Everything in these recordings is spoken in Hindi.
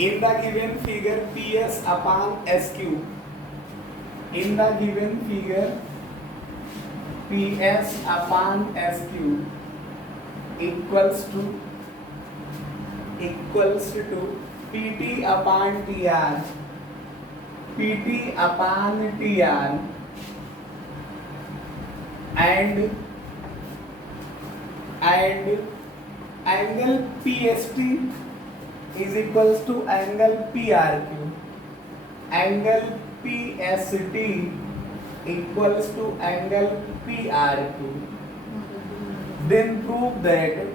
In the given figure, PS upon SQ. In the given figure, PS upon SQ equals to PT upon TR. PT upon TR and angle PST is equals to angle PRQ. Angle PST equals to angle PRQ. Then prove that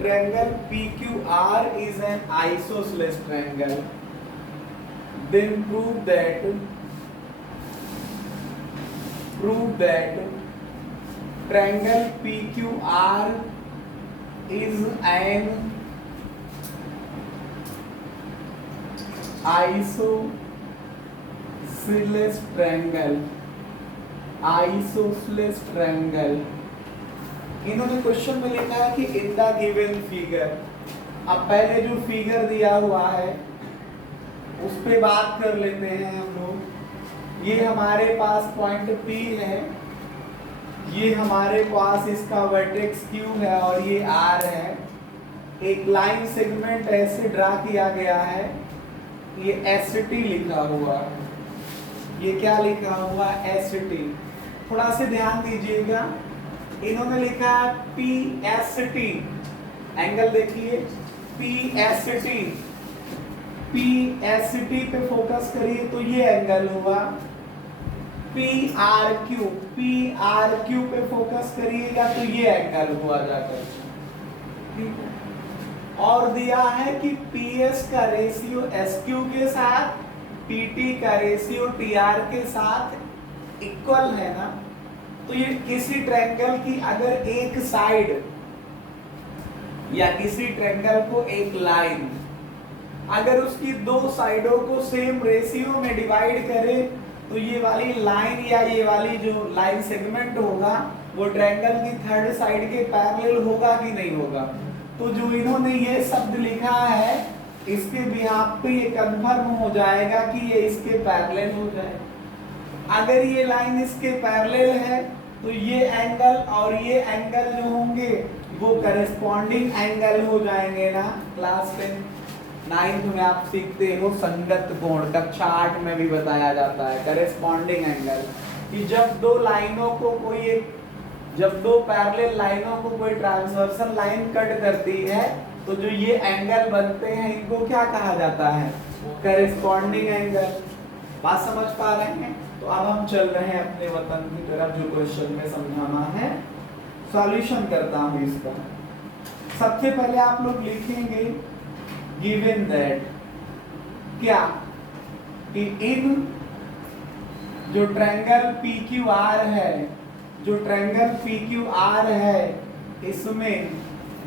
triangle PQR is an isosceles triangle. Then prove that triangle PQR is an isosceles triangle. Isosceles triangle. इन्होंने क्वेश्चन में लिखा है कि इन द गिवन फिगर। अब पहले जो फिगर दिया हुआ है उस पे बात कर लेते हैं हम लोग। ये हमारे पास पॉइंट P है, ये हमारे पास इसका वर्टेक्स Q है और ये R है। एक लाइन सेगमेंट ऐसे ड्रा किया गया है, ये ST लिखा हुआ है। ये क्या लिखा हुआ? ST। थोड़ा से ध्यान दीजिएगा, इन्होंने लिखा है PST। एंगल देखिए, PST पे फोकस करिए तो ये एंगल हुआ। PRQ पे फोकस करिएगा तो ये एंगल हुआ जाकर। और दिया है कि PS का रेशियो SQ के साथ, PT का रेशियो TR के साथ इक्वल है ना। तो ये किसी ट्रायंगल की अगर एक साइड या किसी ट्रायंगल को एक लाइन अगर उसकी दो साइडों को सेम रेशियो में डिवाइड करे तो ये वाली लाइन या ये वाली जो लाइन सेगमेंट होगा वो ट्रायंगल की थर्ड साइड के पैरेलल होगा कि नहीं होगा। तो जो इन्होंने ये शब्द लिखा है इसके बिहाफ पे ये कंफर्म हो जाएगा कि ये इसके पैरेलल हो जाए। अगर ये लाइन इसके पैरेलल है तो ये एंगल और ये एंगल जो होंगे वो करेस्पॉन्डिंग एंगल हो जाएंगे ना। क्लास 9th में आप सीखते हो संगत कोण, कक्षा 8 में भी बताया जाता है करेस्पॉन्डिंग एंगल कि जब दो पैरेलल लाइनों को कोई ट्रांसवर्सल लाइन कट करती है तो जो ये एंगल बनते हैं इनको क्या कहा जाता है? Corresponding angle. बात समझ पा रहे हैं? तो अब हम चल रहे हैं अपने वतन की तरफ, जो क्वेश्चन में समझाना है। सॉल्यूशन करता हूं इसका। सबसे पहले आप लोग लिखेंगे गिवन दैट, क्या कि इन जो ट्रायंगल PQR है, इसमें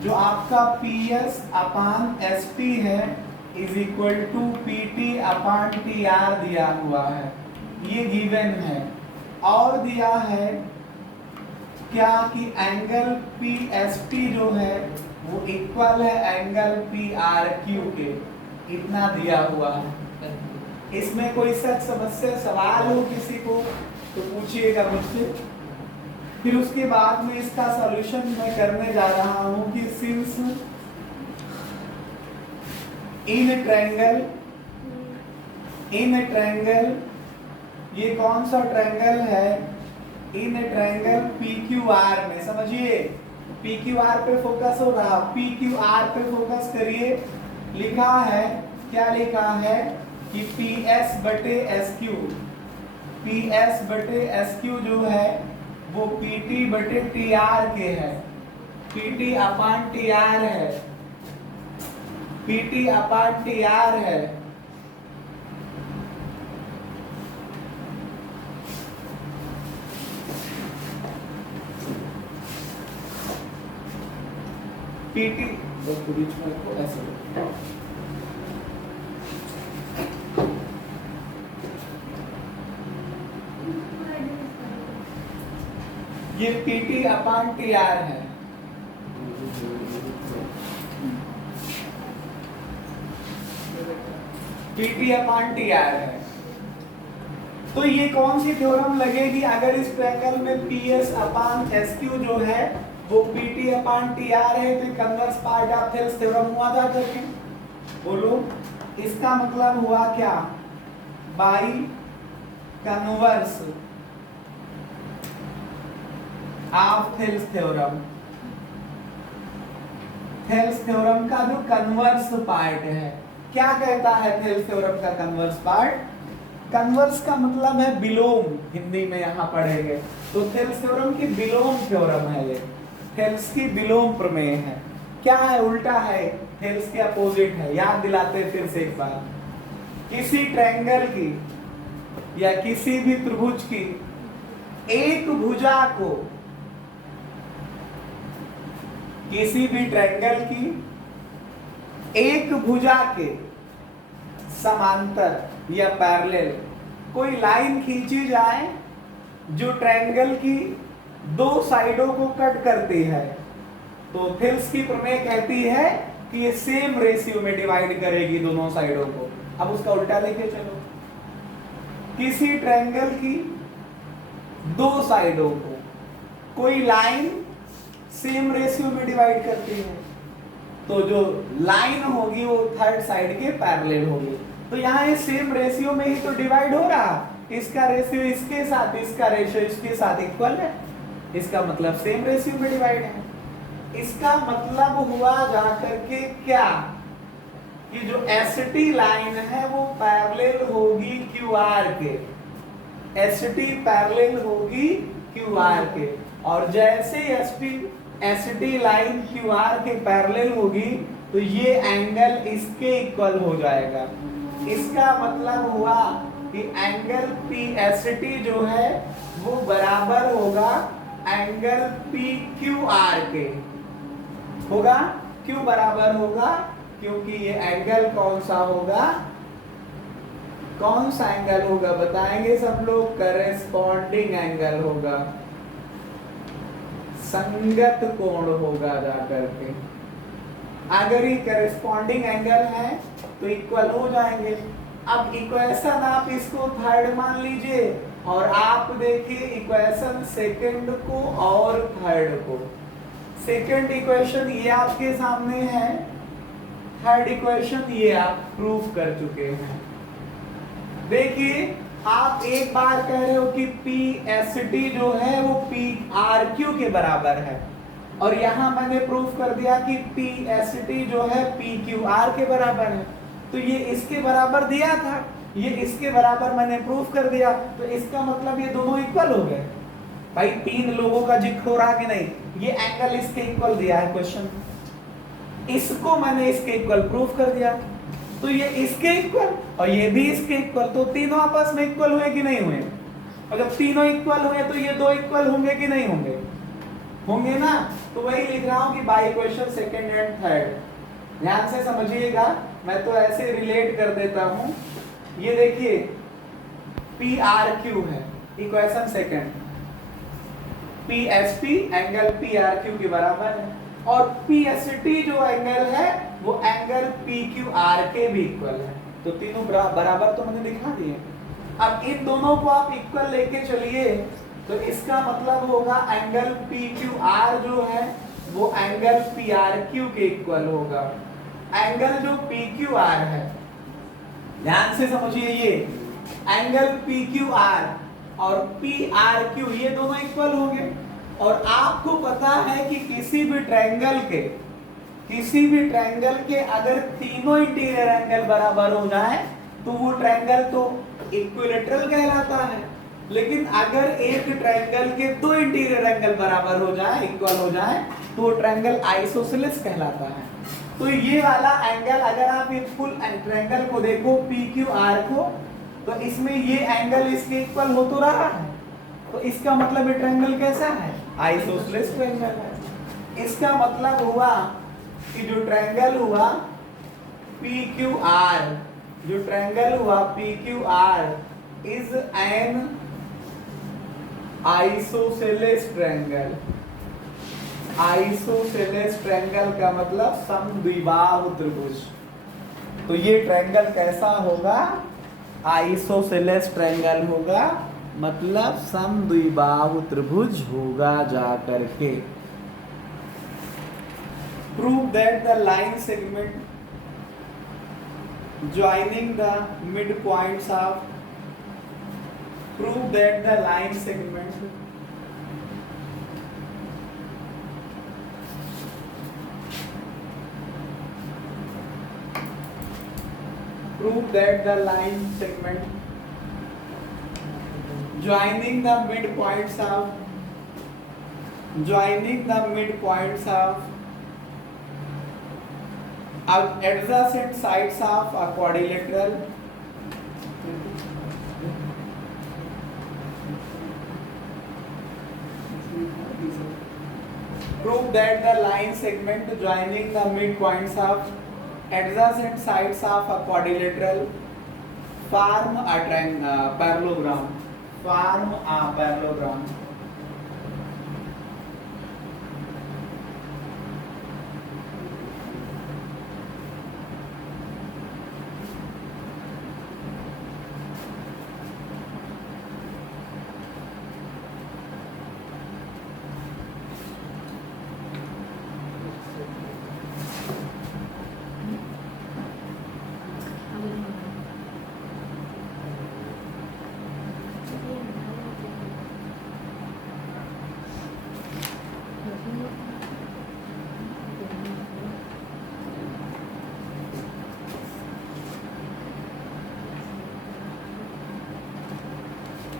जो आपका PS अपान ST है is equal to PT upon TR दिया हुआ है, ये गिवन है। और दिया है क्या कि एंगल PST जो है वो इक्वल है एंगल PRQ के, इतना दिया हुआ है। इसमें कोई समस्या सवाल हो किसी को तो पूछिएगा मुझसे। फिर उसके बाद में इसका सॉल्यूशन मैं करने जा रहा हूं कि सिंस इन ट्रायंगल ये कौन सा ट्रायंगल है? इन ट्रायंगल PQR में, समझिए PQR पे फोकस हो रहा, PQR पे फोकस करिए। लिखा है, क्या लिखा है कि PS बटे SQ जो है वो PT बटे TR के है, PT अपान TR है, PT अपान TR है। PT को ऐसे ये PT अपान TR है। PT अपॉन TR है। तो ये कौन सी थ्योरम लगेगी अगर इस ट्रायंगल में PS अपॉन SQ जो है वो PT अपॉन TR है, तो converse part of Thales theorem हुआ था करके। बोलो इसका मतलब हुआ क्या, by converse of Thales theorem. Thales theorem का जो कन्वर्स पार्ट है, क्या कहता है थेल्स थ्योरम का कन्वर्स पार्ट? कन्वर्स का मतलब है विलोम, हिंदी में यहाँ पढ़ेंगे। तो थेल्स थ्योरम की विलोम थ्योरम है ये, थेल्स की विलोम प्रमेय है। क्या है? उल्टा है, थेल्स के अपोजिट है। याद दिलाते फिर से एक बार, किसी ट्रायंगल की या किसी भी त्रिभुज की एक भुजा को, किसी भी ट्रायंगल की एक भुजा के समांतर या पैरेलल कोई लाइन खींची जाए जो ट्रायंगल की दो साइडों को कट करती है, तो थेल्स की प्रमेय कहती है कि ये सेम रेशियो में डिवाइड करेगी दोनों साइडों को। अब उसका उल्टा लेके चलो, किसी ट्रायंगल की दो साइडों को कोई लाइन सेम रेशियो में डिवाइड करती है, तो जो लाइन होगी वो थर्ड साइड के पैरेलल होगी। तो यहाँ ये सेम रेशियो में ही तो डिवाइड हो रहा, इसका रेशियो इसके साथ, इसका रेशियो इसके साथ इक्वल है, इसका मतलब सेम रेशियो में डिवाइड है। इसका मतलब हुआ जाकर के क्या कि जो एसटी लाइन है वो पैरेलल होगी क्यूआर के, एसटी पैरेलल होगी क्यूआर के, और जैसे एसटी लाइन क्यूआर के पैरेलल होगी तो ये एंगल इसके इक्वल हो जाएगा। इसका मतलब हुआ कि एंगल PST जो है वो बराबर होगा एंगल PQR के। होगा, क्यों बराबर होगा? क्योंकि ये एंगल कौन सा होगा, कौन सा एंगल होगा बताएंगे सब लोग? करेस्पॉन्डिंग एंगल होगा, संगत कोण होगा जाकर के। अगर ये करेस्पॉन्डिंग एंगल है तो इक्वल हो जाएंगे। अब इक्वेशन आप इसको थर्ड मान लीजिए और आप देखिए इक्वेशन सेकंड को और थर्ड को। सेकंड इक्वेशन ये आपके सामने है, थर्ड इक्वेशन ये आप प्रूफ कर चुके हैं। देखिए आप एक बार कह रहे हो कि PST जो है वो PRQ के बराबर है, और यहां मैंने प्रूफ कर दिया कि PST जो है PQR के बराबर है। तो ये इसके बराबर दिया था, ये इसके बराबर मैंने प्रूफ कर दिया, तो इसका मतलब ये दोनों इक्वल हो गए। भाई तीन लोगों का जिक्र हो रहा कि नहीं? ये एंगल इसके इक्वल दिया है क्वेश्चन, इसको मैंने इसके इक्वल प्रूफ कर दिया, तो ये इसके इक्वल और ये भी इसके इक्वल, तो तीनों आपस में इक्वल हुए कि नहीं हुए? और जब तीनों इक्वल हुए तो ये दो इक्वल होंगे कि नहीं होंगे? होंगे ना। तो वही लिख रहा हूं कि by equation second and third. ध्यान से समझिएगा, मैं तो ऐसे रिलेट कर देता हूं। ये देखिए PRQ है equation second, PST angle PRQ के बराबर है, और PST जो एंगल है वो एंगल PQR के भी इक्वल है। तो तीनों बराबर तो मैंने दिखा दिए। अब इन दोनों को आप इक्वल लेके चलिए, तो इसका मतलब होगा एंगल PQR जो है वो एंगल PRQ के इक्वल होगा। एंगल जो PQR है, ध्यान से समझिए, ये एंगल PQR और PRQ ये दोनों इक्वल होंगे। और आपको पता है कि किसी भी ट्रायंगल के अगर तीनों इंटीरियर एंगल बराबर हो जाए तो वो ट्रायंगल तो इक्विलैटरल कहलाता है, लेकिन अगर एक ट्रायंगल के दो इंटीरियर एंगल बराबर हो जाए, इक्वल हो जाए, तो वो ट्रायंगल आइसोसेलेस कहलाता है। तो ये वाला एंगल, अगर आप ये फुल ट्रायंगल को देखो PQR को, तो इसमें ये एंगल इसके इक्वल हो तो रहा है, तो इसका मतलब ये ट्रायंगल कैसा है? आइसोसेलेस ट्रायंगल है। इसका मतलब हुआ कि जो ट्रायंगल हुआ PQR, जो ट्रायंगल हुआ PQR is an isosceles triangle. Isosceles triangle का मतलब समद्विबाहु त्रिभुज। तो ये ट्रायंगल कैसा होगा? आइसोसेलेस ट्रायंगल होगा, मतलब समद्विबाहु त्रिभुज होगा जा करके। Prove that the line segment joining the midpoints of prove that the line segment prove that the line segment joining the midpoints of adjacent sides of a quadrilateral prove that the line segment joining the midpoints of adjacent sides of a quadrilateral form a parallelogram.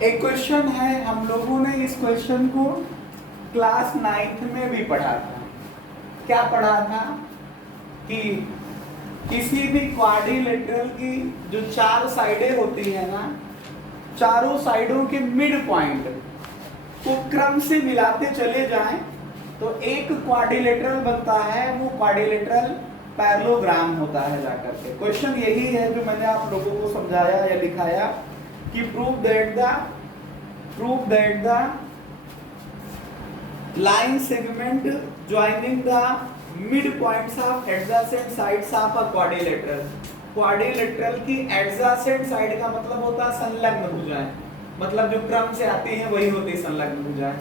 एक क्वेश्चन है, हम लोगों ने इस क्वेश्चन को क्लास 9th में भी पढ़ा था। क्या पढ़ा था कि किसी भी क्वाड्रिलेटरल की जो 4 साइडें होती है ना, चारों साइडों के मिड पॉइंट को क्रम से मिलाते चले जाएं तो एक क्वाड्रिलेटरल बनता है, वो क्वाड्रिलेटरल पैरेललोग्राम होता है जाकर के। क्वेश्चन यही है जो मैंने आप लोगों को समझाया या लिखाया कि prove that the line segment joining the mid points of adjacent sides of a quadrilateral की एडजेसेंट साइड का मतलब होता है संलग्न भुजाएं, मतलब जो क्रम से आती हैं वही होती है संलग्न भुजाएं।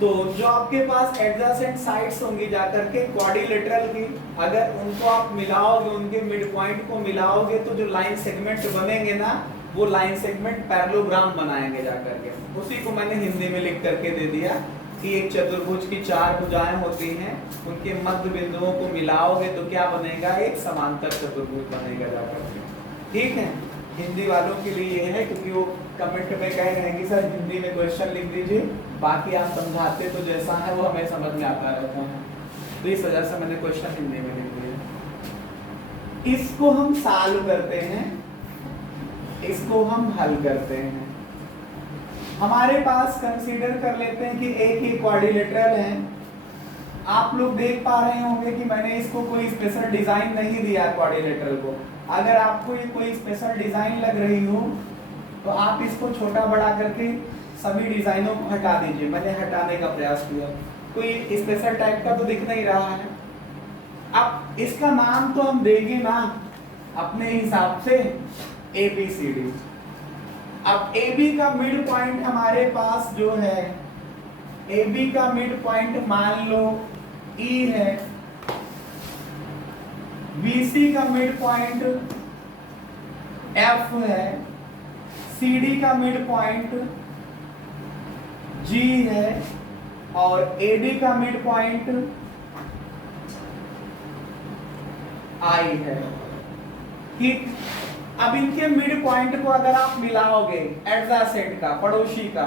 तो जो आपके पास एडजेसेंट साइड्स होंगी जाकर के क्वाड्रिलेटरल की, अगर उनको आप मिलाओगे, उनके मिड पॉइंट को मिलाओगे तो जो लाइन सेगमेंट बनेंगे ना, वो लाइन सेगमेंट पैरेललोग्राम बनाएंगे जाकर के। उसी को मैंने हिंदी में लिख करके दे दिया कि एक चतुर्भुज की 4 भुजाएं होती हैं, उनके मध्य बिंदुओं को मिलाओगे तो क्या बनेगा? एक समांतर चतुर्भुज बनेगा जाकर के। ठीक है, हिंदी वालों के लिए ये है, क्योंकि वो कमेंट में कह रहे हैं कि सर हिंदी में क्वेश्चन लिख दीजिए, बाकी आप समझाते तो जैसा है वो हमें समझ में आता रहता है, तो इस वजह से मैंने क्वेश्चन हिंदी में लिख दिया। इसको हम सॉल्व करते हैं, इसको हम हल करते हैं। हमारे पास कंसीडर कर लेते हैं कि एक ही क्वाड्रिलेटरल है। आप लोग देख पा रहे होंगे कि मैंने इसको कोई स्पेशल डिजाइन नहीं दिया क्वाड्रिलेटरल को। अगर आपको ये कोई स्पेशल डिजाइन लग रही हो तो आप इसको छोटा बड़ा करके सभी डिजाइनों को हटा दीजिए। मैंने हटाने का प्रयास किया, कोई स्पेशल टाइप का तो दिख नहीं रहा है। अब इसका नाम तो हम देंगे ना अपने हिसाब से ABCD। अब AB का मिड पॉइंट हमारे पास जो है, AB का मिड पॉइंट मान लो E है, BC का मिड पॉइंट F है, CD का मिड पॉइंट G है और AD का मिड पॉइंट I है। ठीक, अब इनके मिड पॉइंट को अगर आप मिलाओगे, एडजेसेंट का, पड़ोसी का,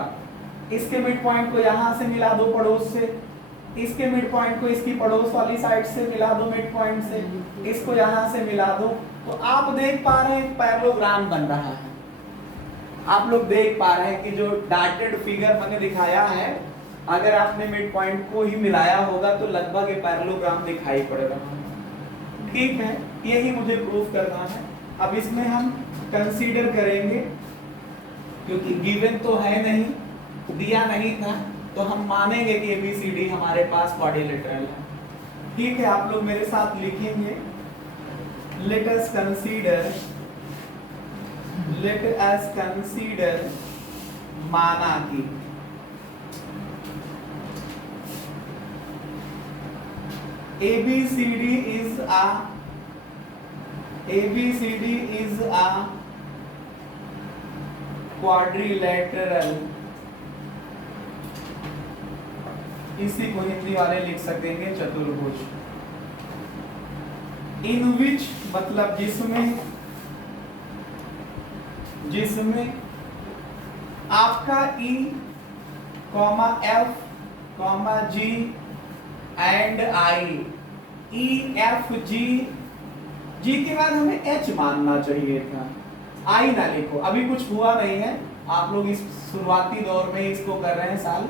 इसके मिड पॉइंट को यहां से मिला दो पड़ोस से, इसके मिड पॉइंट को इसकी पड़ोस वाली साइड से मिला दो मिड पॉइंट से, इसको यहां से मिला दो, तो आप देख पा रहे हैं पैरेललोग्राम बन रहा है। आप लोग देख पा रहे हैं कि जो डॉटेड फिगर मैंने दिखाया है, अगर आपने मिड पॉइंट को ही मिलाया होगा तो लगभग ये पैरेललोग्राम दिखाई पड़ रहा है। ठीक है, यही मुझे प्रूफ करना है। अब इसमें हम कंसीडर करेंगे, क्योंकि गिवन तो है नहीं, दिया नहीं था, तो हम मानेंगे कि ABCD हमारे पास क्वाड्रिलेटरल है। ठीक है, आप लोग मेरे साथ लिखेंगे let us consider माना कि ABCD is a quadrilateral, इसी को हिंदी वाले लिख सकेंगे चतुर्भुज, इन विच मतलब जिसमें आपका E, F, G and I, E, F, G के बाद हमें H मानना चाहिए था, I ना लिखो, अभी कुछ हुआ नहीं है, आप लोग इस शुरुआती दौर में इसको कर रहे हैं साल,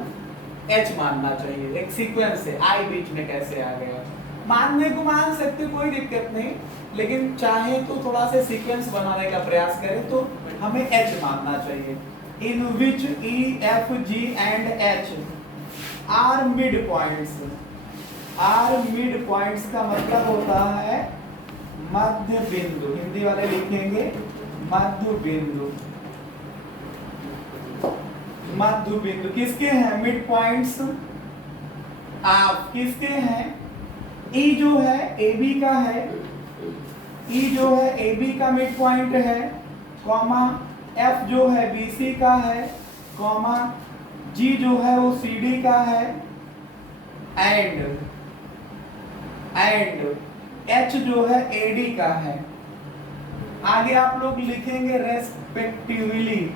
H मानना चाहिए, एक सीक्वेंस है, I बीच में कैसे आ गया, मानने को मान सकते कोई दिक्कत नहीं, लेकिन चाहे तो थोड़ा सा सीक्वेंस बनाने का प्रयास करें तो हमें H मानना चाहिए, in which E, F, G and H are mid points, का मतलब होता है मध्य बिंदु, हिंदी वाले लिखेंगे मध्य बिंदु किसके हैं मिड पॉइंट्स, आप किसके हैं, E जो है AB का है, E जो है AB का मिड पॉइंट है, कॉमा F जो है BC का है, कॉमा G जो है वो CD का है, एंड H जो है AD का है। आगे आप लोग लिखेंगे रेस्पेक्टिवली,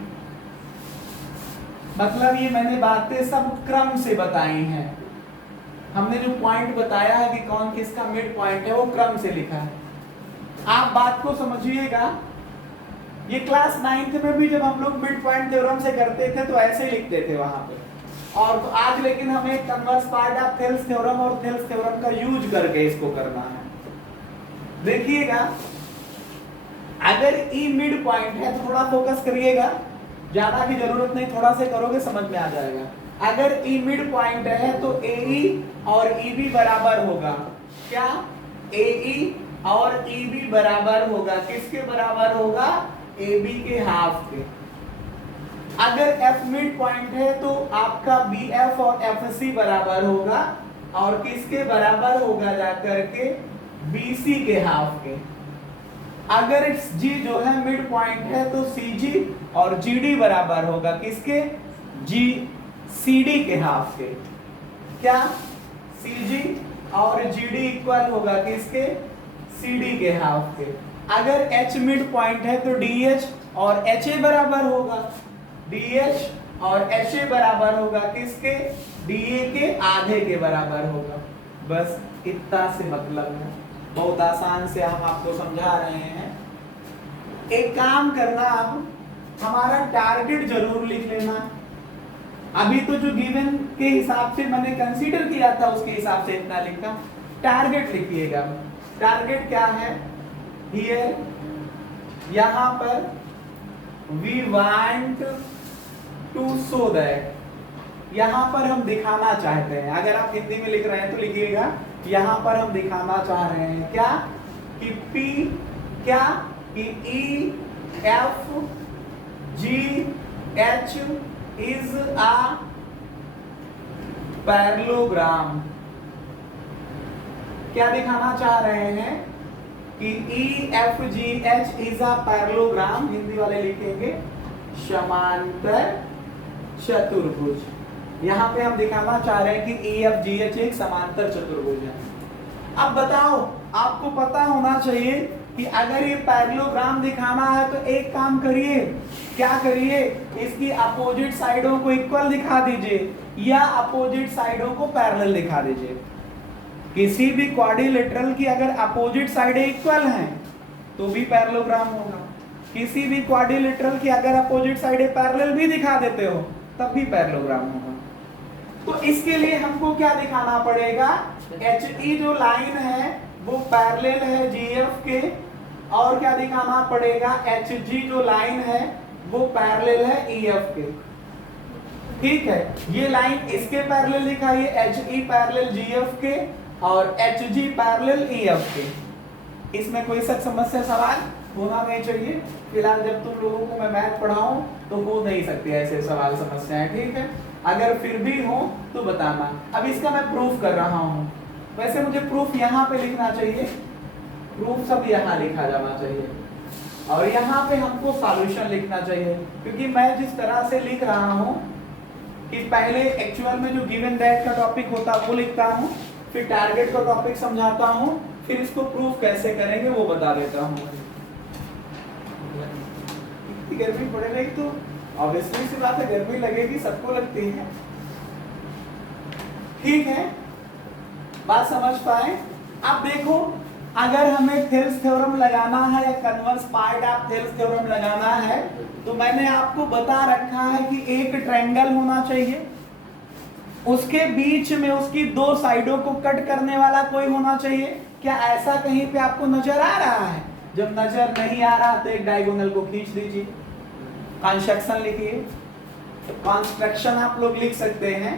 मतलब ये मैंने बातें सब क्रम से बताई हैं, हमने जो पॉइंट बताया है कि कौन किसका मिड पॉइंट है वो क्रम से लिखा है, आप बात को समझिएगा। ये क्लास 9th में भी जब हम लोग मिड पॉइंट थ्योरम से करते थे तो ऐसे लिखते थे वहां पे, और तो आज लेकिन हमें converse part of Thales theorem और थेल्स थ्योरम का यूज करके इसको करना है। देखिएगा, अगर E मिड पॉइंट है तो थोड़ा फोकस करिएगा, ज्यादा की जरूरत नहीं, थोड़ा से करोगे समझ में आ जाएगा। अगर E मिड पॉइंट है तो AE और EB बराबर होगा, क्या AE और EB बराबर होगा, किसके बराबर होगा, AB के हाफ के। अगर F मिड पॉइंट है तो आपका BF और FC बराबर होगा, और किसके बराबर होगा जाकर के, BC के हाफ के। अगर G जो है मिड पॉइंट है तो CG और GD बराबर होगा, किसके, CD के हाफ के। क्या CG और GD इक्वल होगा किसके, CD के हाफ के। अगर H मिड पॉइंट है तो DH और HA बराबर होगा, DH और HA बराबर होगा किसके, DA के आधे के बराबर होगा। बस इतना से मतलब है, बहुत आसान से हम आपको समझा रहे हैं। एक काम करना, अब हमारा टारगेट जरूर लिख लेना। अभी तो जो गिवन के हिसाब से मैंने कंसीडर किया था उसके हिसाब से इतना लिखा, टारगेट लिखिएगा। टारगेट क्या है, हियर, यहां पर we want to show that, यहां पर हम दिखाना चाहते हैं। अगर आप हिंदी में लिख रहे हैं तो लिखिएगा, यहां पर हम दिखाना चाह रहे हैं क्या, कि P, क्या कि E, F, G, H is a parallelogram. क्या दिखाना चाह रहे हैं कि E, F, G, H is a parallelogram, Hindi वाले लिखेंगे समांतर चतुर्भुज। यहाँ पे हम दिखाना चाह रहे हैं कि E, F, G, H एक समांतर चतुर्भुज है। अब बताओ, आपको पता होना चाहिए कि अगर ये पैरेललोग्राम दिखाना है तो एक काम करिए, क्या करिए, इसकी अपोजिट साइडों को इक्वल दिखा दीजिए या अपोजिट साइडों को पैरेलल दिखा दीजिए। किसी भी क्वाड्रिलेटरल की अगर अपोजिट साइडें इक्वल हैं तो भी पैरेललोग्राम होगा, किसी भी क्वाड्रिलेटरल की अगर अपोजिट साइडें पैरेलल भी दिखा देते हो तब भी पैरेललोग्राम होगा। तो इसके लिए हमको क्या दिखाना पड़ेगा, HE जो लाइन है वो पैरेलल है GF के, और क्या दिखाना पड़ेगा, HG जो लाइन है वो पैरेलल है EF के। ठीक है, ये लाइन इसके पैरेलल दिखाइए, HE पैरेलल GF के और HG पैरेलल EF के। इसमें कोई सच समस्या सवाल होना नहीं चाहिए। फिलहाल जब तुम लोगों को मैं मैथ पढ़ाऊं तो हो नहीं सकते ऐसे सवाल समस्याएं, ठीक है। अगर फिर भी हो तो बताना। अब इसका मैं प्रूफ कर रहा हूं। वैसे मुझे प्रूफ यहाँ पे लिखना चाहिए, प्रूफ सब यहाँ लिखा जाना चाहिए और यहाँ पे हमको सॉल्यूशन लिखना चाहिए, क्योंकि मैं जिस तरह से लिख रहा हूँ कि पहले एक्चुअल में जो गिवन दैट का टॉपिक होता है वो लिखता हूँ, फिर टारगेट का टॉपिक समझाता हूँ, फिर इसको प्रूफ कैसे करेंगे वो बता देता हूँ। गर्मी पड़ रही तो ऑब्वियसली सी बात है, गर्मी लगेगी, सबको लगती है, ठीक है। बात समझ पाए? अब देखो, अगर हमें थेल्स थ्योरम लगाना है या converse part of Thales theorem लगाना है तो मैंने आपको बता रखा है कि एक ट्रायंगल होना चाहिए, उसके बीच में उसकी दो साइडों को कट करने वाला कोई होना चाहिए। क्या ऐसा कहीं पे आपको नजर आ रहा है? जब नजर नहीं आ रहा तो एक डायगोनल को खींच दीजिए, कंस्ट्रक्शन लिखिए। कंस्ट्रक्शन आप लोग लिख सकते हैं,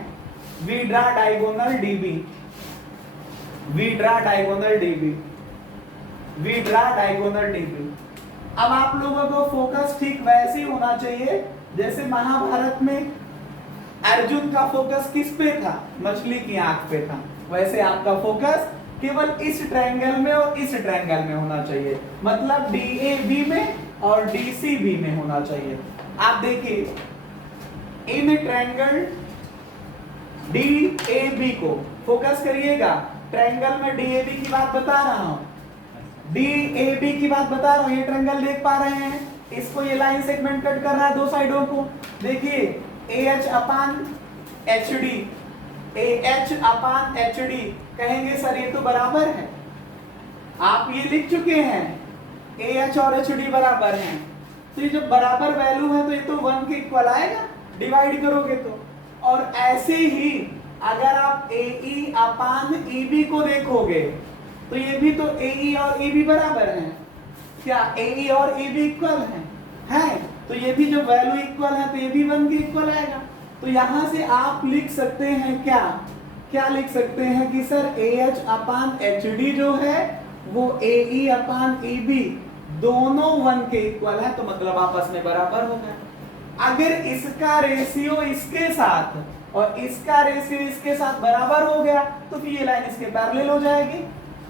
we draw diagonal DB, we draw diagonal DB, we draw diagonal DB. अब आप लोगों को फोकस ठीक वैसे ही होना चाहिए जैसे महाभारत में अर्जुन का फोकस किस पे था? मछली की आंख पे था। वैसे आपका फोकस केवल इस ट्रायंगल में और इस ट्रायंगल में होना चाहिए, मतलब DAB में और DCB में होना चाहिए। आप देखिए, इन ट्रायंगल DAB को फोकस करिएगा। ट्रायंगल में DAB की बात बता रहा हूं, DAB की बात बता रहा हूं। ये ट्रायंगल देख पा रहे हैं? इसको ये लाइन सेगमेंट कट कर रहा है दो साइडों को। देखिए AH अपान HD, AH अपान HD, कहेंगे सर ये तो बराबर है। आप ये लिख चुके हैं AH और HD बराबर हैं, तो ये जब बराबर वैल्यू है तो ये तो 1 के इक्वल आएगा, डिवाइड करोगे तो। और ऐसे ही अगर आप AE अपान EB को देखोगे तो ये भी तो AE और EB बराबर हैं। क्या AE और EB इक्वल हैं? तो ये भी जब वैल्यू इक्वल है तो ये भी 1 के इक्वल आएगा। तो यहां से आप लिख सकते हैं क्या लिख सकते हैं कि सर AH अपान HD जो है वो AE अपान EB दोनों 1 के इक्वल है, तो मतलब आपस में बराबर हो गया। अगर इसका रेशियो इसके साथ और इसका रेशियो इसके साथ बराबर हो गया तो फिर ये लाइन इसके पैरेलल हो जाएगी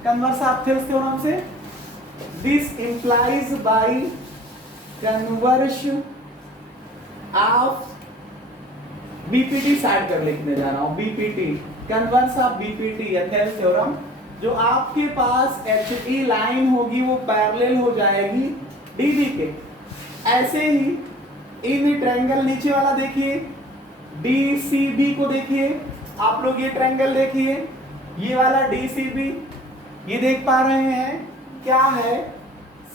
कन्वर्स ऑफ थेल्स थ्योरम से। This implies by converse of BPT side कर लिखने जा रहा हूं, BPT कन्वर्स ऑफ BPT या थेल्स थ्योरम। जो आपके पास HE लाइन होगी वो पैरेलल हो जाएगी DB के। ऐसे ही इन ट्रायंगल नीचे वाला देखिए, DCB को देखिए, आप लोग ये ट्रायंगल देखिए, ये वाला DCB, ये देख पा रहे हैं क्या है?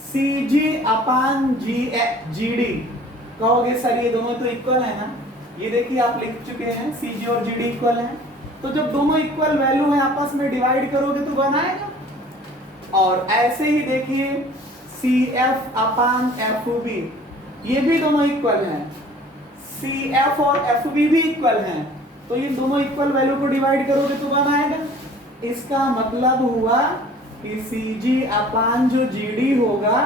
CG अपान GD। कहोगे सर ये दोनों तो इक्वल है ना? ये देखिए आप लिख चुके हैं CG और GD इक्वल है, तो जब दोनों इक्वल वैल्यू है आपस में डिवाइड करोगे तो 1 आएगा। और ऐसे ही देखिए CF अपान FB, ये भी दोनों इक्वल हैं, CF और FB भी इक्वल हैं, तो ये दोनों इक्वल वैल्यू को डिवाइड करोगे तो 1 आएगा। इसका मतलब हुआ कि CG अपान जो GD होगा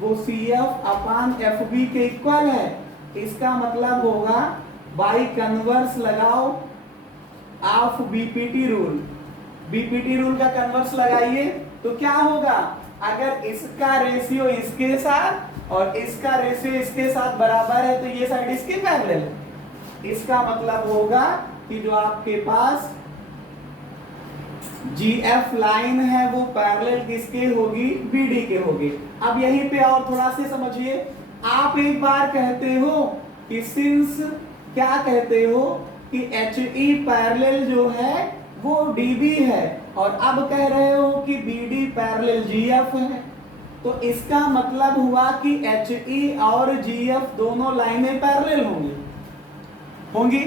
वो CF अपान FB के इक्वल है। इसका मतलब होगा बाई कन्वर्स लगाओ of BPT rule, BPT rule का कन्वर्स लगाइए तो क्या होगा? अगर इसका रेशियो इसके साथ और इसका रेशियो इसके साथ बराबर है तो ये साइड इसके पैरेलल है। इसका मतलब होगा कि जो आपके पास GF लाइन है वो पैरेलल किसके होगी? BD के होगी। अब यहीं पे और थोड़ा से समझिए, आप एक बार कहते हो कि सिंस, क्या कहते हो कि HE पैरेलल जो है वो DB है, और अब कह रहे हो कि BD पैरेलल GF है, तो इसका मतलब हुआ कि HE और GF दोनों लाइनें पैरेलल होंगी।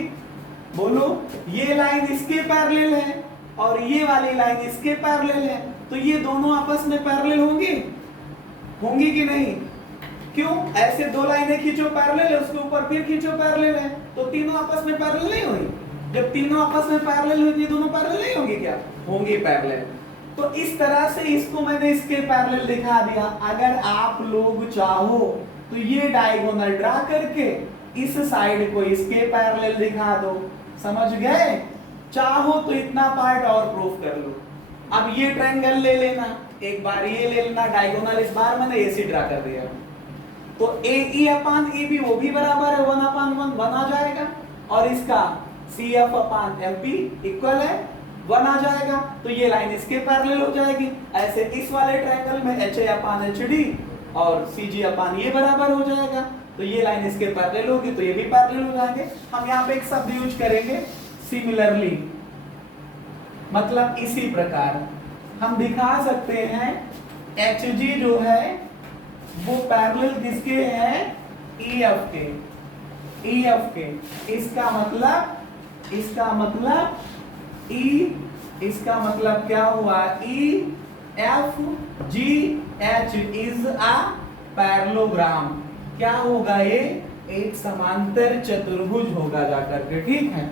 बोलो, ये लाइन इसके पैरेलल है और ये वाली लाइन इसके पैरेलल है, तो ये दोनों आपस में पैरेलल होंगी कि नहीं? क्यों? ऐसे दो लाइनें खींचो पैरेलल है, उसके ऊपर फिर खींचो पैरेलल है, तो तीनों आपस में पैरेलल नहीं हुई। जब तीनों आपस में पैरेलल हुई, ये दोनों पैरेलल नहीं होंगी क्या? होंगी पैरेलल। तो इस तरह से इसको मैंने इसके पैरेलल दिखा दिया। अगर आप लोग चाहो तो ये डायगोनल ड्रा करके इस साइड को इसके पैरेलल दिखा दो, समझ गए? चाहो तो इतना पार्ट और प्रूफ कर लो। अब ये ट्रायंगल ले लेना, एक बार ये ले लेना डायगोनल, इस बार मैंने AC ड्रा कर दिया, तो AE अपान AB वो भी बराबर है 1/1 1 आ जाएगा, और इसका CF अपान MP इक्वल है 1 आ जाएगा, तो ये लाइन इसके पैरेलल हो जाएगी। ऐसे इस वाले ट्रायंगल में HA अपान HD और CG अपान ये बराबर हो जाएगा, तो ये लाइन इसके पैरेलल होगी, तो ये भी पैरेलल हो जाएंगे। हम यहाँ पे एक शब्द यूज करेंगे सिमिलरली, मतलब इसी प्रकार हम दिखा सकते हैं HG जो है वो पैरेलल किसके है? EF के, EF के। इसका मतलब इसका मतलब क्या हुआ? EFGH is a parallelogram. क्या होगा ये? एक समांतर चतुर्भुज होगा जाकर के, ठीक है।